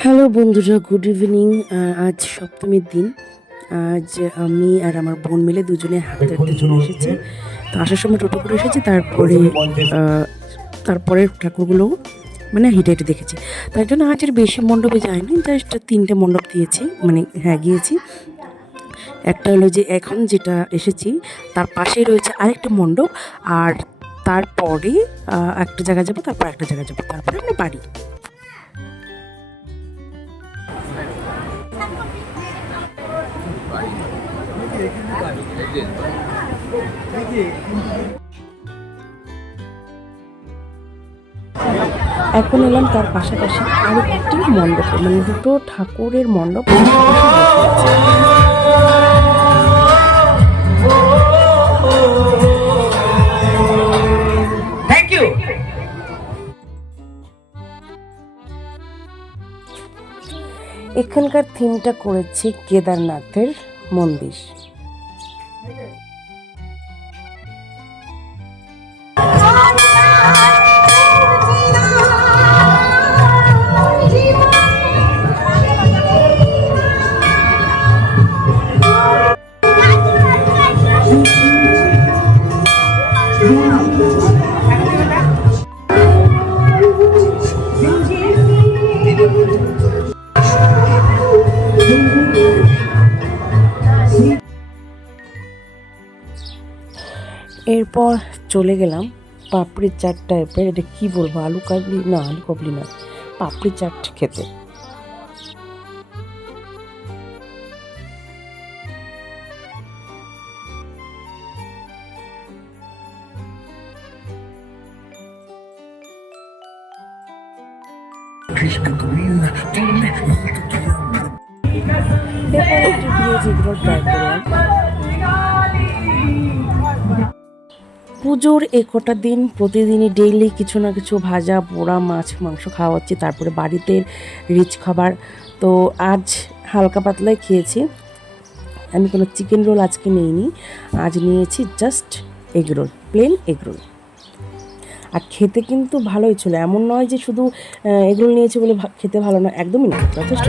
Hello বন্ধুরা, good evening. আজ সপ্তমীর দিন। আজ আমি আর আমার বোন মিলে দুজনে হাঁটতে হাঁটতে চলে এসেছি। তো আসার সময় টোটো করে এসেছি, তারপরে ঠাকুরগুলো মানে হেঁটে হেঁটে দেখেছি। তার জন্য আজ আর বেশি মণ্ডপে যায়নি, জাস্ট 3টে মণ্ডপ দিয়েছি, মানে হ্যাঁ গিয়েছি। একটা হলো যে এখন যেটা এসেছি তার পাশেই রয়েছে আরেকটা মণ্ডপ, আর তারপরে একটা জায়গায় যাবো, তারপর একটা জায়গায় যাবো, তারপরে আমরা বাড়ি। এখন এলাম তার পাশাপাশি আরেকটি মণ্ডপে, মানে দুটো ঠাকুরের মণ্ডপ এখানকার থিমটা করেছে কেদারনাথের মন্দির। এরপর চলে গেলাম পাপড়ি চাট টাইপের, এটা কি বলবো, আলু কাবলি না, পাপড়ি চাট খেতে। পুজোর একটা দিন প্রতিদিনই ডেইলি কিছু না কিছু ভাজা পোড়া মাছ মাংস খাওয়া হচ্ছে, তারপরে বাড়িতে রিচ খাবার। তো আজ হালকা পাতলাই খেয়েছি, আমি কোনো চিকেন রোল আজকে নিইনি, আজ নিয়েছি just egg roll, plain egg roll. আর খেতে কিন্তু ভালোই ছিল, এমন নয় যে শুধু এগ রোল নিয়েছি বলে খেতে ভালো না, একদমই না, যথেষ্ট।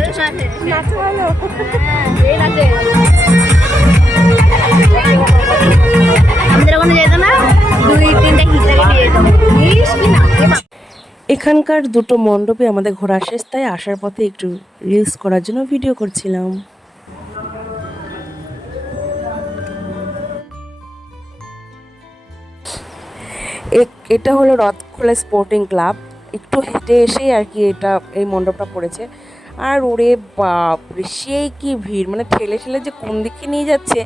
এখানকার দুটো মণ্ডপে আমাদের ঘোরা শেষ, তাই আসার পথে একটু রিলস করার জন্য ভিডিও করছিলাম। এটা হলো রথখোলা স্পোর্টিং ক্লাব, একটু হেঁটে এসেই আর কি এই মণ্ডপটা পড়েছে। আর ওরে বাপরে, সেই কি ভিড়, মানে ঠেলে ঠেলে যে কোন দিকে নিয়ে যাচ্ছে,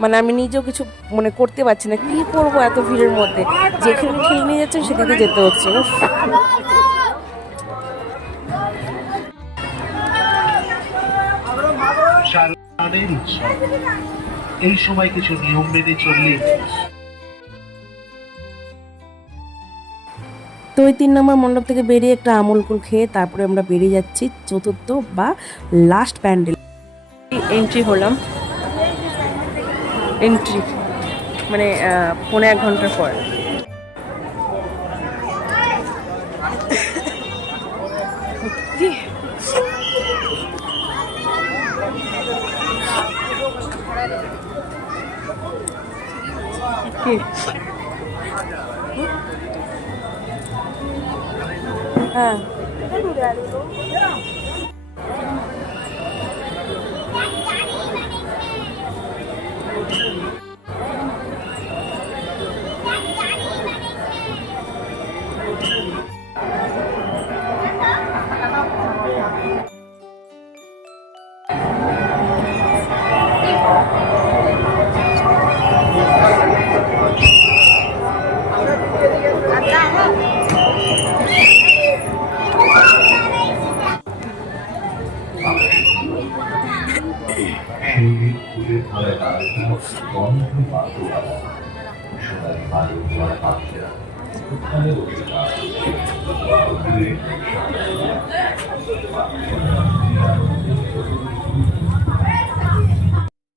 মানে আমি নিজেও কিছু মনে করতে পারছি না, কি করবো এত ভিড়ের মধ্যে, যেখানে ঠেলে নিয়ে যাচ্ছে সেদিকে যেতে হচ্ছে। এই সময় কিছু নিয়ম মেনে চললে। তো ওই 3 নম্বর মণ্ডপ থেকে বেরিয়ে একটা আমুলকুল খেয়ে তারপরে আমরা বেরিয়ে যাচ্ছি চতুর্থ বা লাস্ট প্যান্ডেল। এন্ট্রি হলাম, মানে 1.5 ঘন্টার পর। হ্যাঁ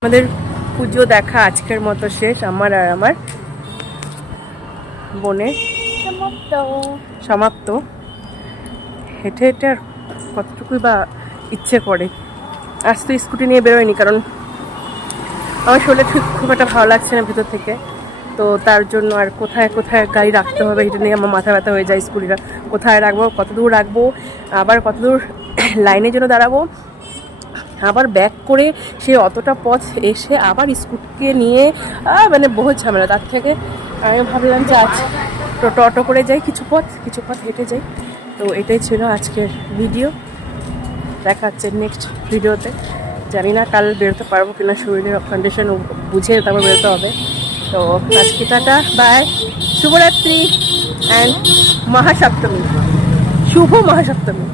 আমাদের পুজো দেখা আজকের মতো শেষ, আমার আর আমার বোনের সমাপ্ত। হেঁটে হেঁটে আর কতটুকুই বা ইচ্ছে করে। আজ তো স্কুটি নিয়ে বেরোয়নি, কারণ আমার শরীরে ঠিক খুব একটা ভালো লাগছে না ভেতর থেকে। তো তার জন্য আর কোথায় কোথায় গাড়ি রাখতে হবে এটা নিয়ে আমার মাথা ব্যথা হয়ে যায়। স্কুটিটা কোথায় রাখবো, কত দূর রাখবো, আবার কত দূর লাইনের জন্য দাঁড়াবো, আবার ব্যাক করে সে অতটা পথ এসে আবার স্কুটিকে নিয়ে মানে বহু ঝামেলা। তার থেকে আমি ভাবলাম যে আজ অটো করে যাই, কিছু পথ হেঁটে যাই। তো এটাই ছিল আজকের ভিডিও। দেখা হচ্ছে নেক্সট ভিডিওতে। জানি না কাল বেরোতে পারবো কিনা, শরীরের কন্ডিশন বুঝে তারপর বেরোতে হবে। তো আজকে টাটা, বাই, শুভরাত্রি অ্যান্ড মহাসপ্তমী, শুভ মহাসপ্তমী।